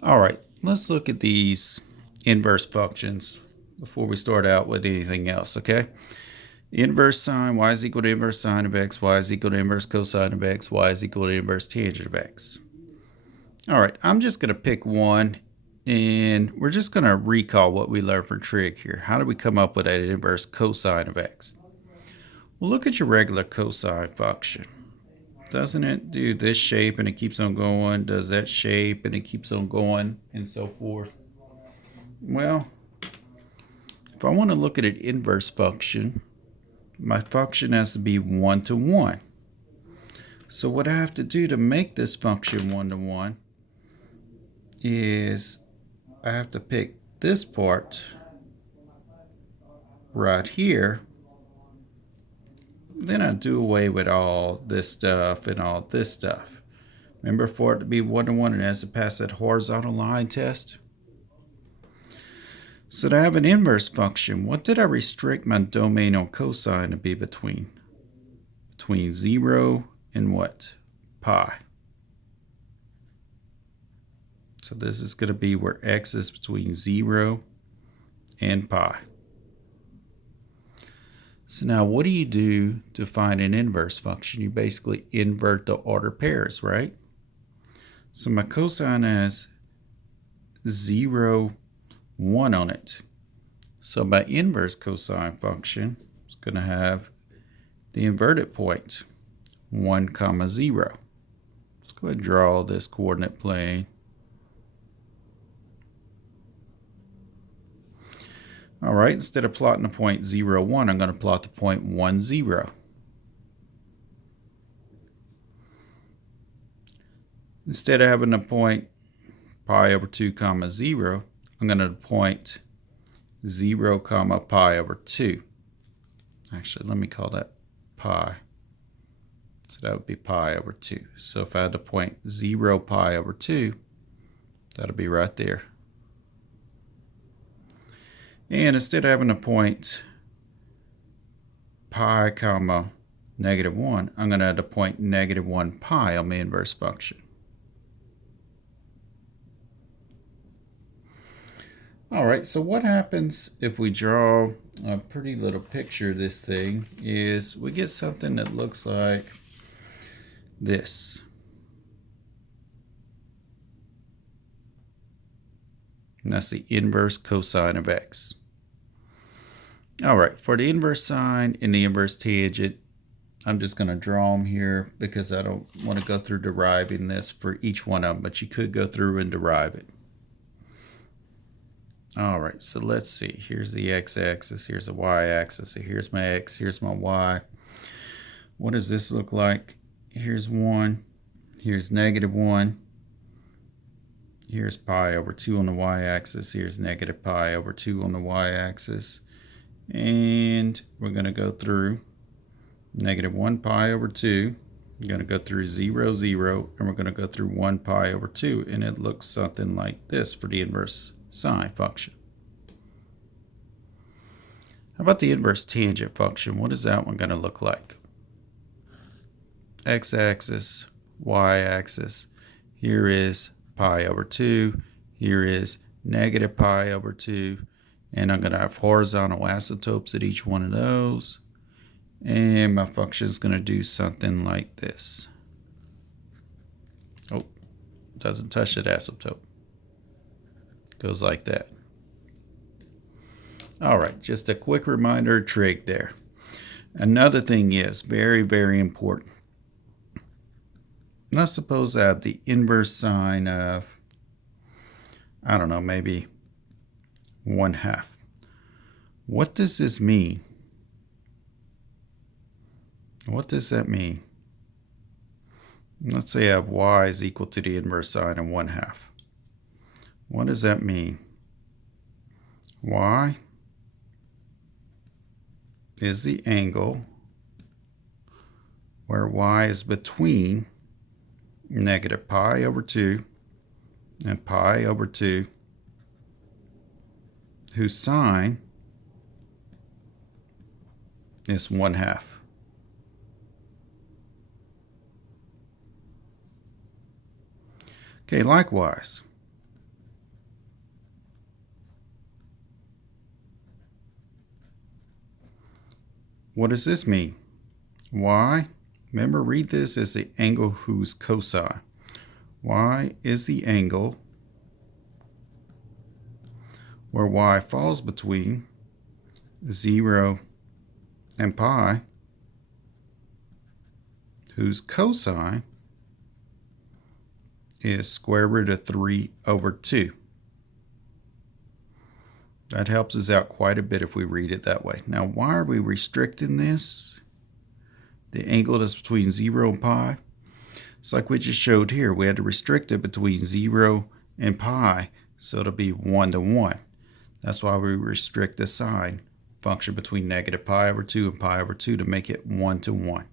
All right, let's look at these inverse functions before we start out with anything else, okay? Inverse sine, y is equal to inverse sine of x, y is equal to inverse cosine of x, y is equal to inverse tangent of x. All right, I'm just going to pick one, and we're just going to recall what we learned from trig here. How do we come up with an inverse cosine of x? Well, look at your regular cosine function. Doesn't it do this shape and it keeps on going? Does that shape and it keeps on going, and so forth? Well, if I want to look at an inverse function, my function has to be 1 to 1. So what I have to do to make this function 1 to 1 is I have to pick this part right here. Then I do away with all this stuff and all this stuff. Remember, for it to be 1 to 1, it has to pass that horizontal line test. So to have an inverse function, what did I restrict my domain on cosine to be between? Between 0 and what? Pi. So this is going to be where x is between 0 and pi. So now what do you do to find an inverse function? You basically invert the order pairs, right? So my cosine has 0, 1 on it. So my inverse cosine function is going to have the inverted point, 1, 0. Let's go ahead and draw this coordinate plane. All right, instead of plotting the point 0, 1, I'm going to plot the point 1, 0. Instead of having the point pi over 2, 0, I'm going to point 0, pi over 2. Actually, let me call that pi. So that would be pi over 2. So if I had to point 0, pi over 2, that'll be right there. And instead of having a point pi, negative 1, I'm going to add a point negative 1 pi on my inverse function. All right, so what happens if we draw a pretty little picture of this thing is we get something that looks like this. And that's the inverse cosine of x. All right, for the inverse sine and the inverse tangent, I'm just going to draw them here because I don't want to go through deriving this for each one of them, but you could go through and derive it. All right, so let's see. Here's the x-axis, here's the y-axis, so here's my x, here's my y. What does this look like? Here's 1, here's negative 1, here's pi over 2 on the y-axis, here's negative pi over 2 on the y-axis. And we're going to go through negative 1 pi over 2. We're going to go through 0, 0, and we're going to go through 1 pi over 2. And it looks something like this for the inverse sine function. How about the inverse tangent function? What is that one going to look like? X-axis, y-axis. Here is pi over 2. Here is negative pi over 2. And I'm going to have horizontal asymptotes at each one of those. And my function is going to do something like this. Oh, doesn't touch that asymptote. Goes like that. All right, just a quick reminder, trig there. Another thing is very, very important. Let's suppose I have the inverse sine of, I don't know, maybe 1/2. What does this mean? What does that mean? Let's say I have y is equal to the inverse sine of 1/2. What does that mean? Y is the angle where y is between negative pi over 2 and pi over 2, whose sine is 1/2. Okay, likewise, What does this mean? Y, remember, read this as the angle whose cosine. Y is the angle where y falls between 0 and pi, whose cosine is square root of 3 over 2. That helps us out quite a bit if we read it that way. Now, why are we restricting this? The angle that's between 0 and pi. It's like we just showed here. We had to restrict it between 0 and pi, so it'll be 1 to 1. That's why we restrict the sine function between negative pi over 2 and pi over 2 to make it 1 to 1.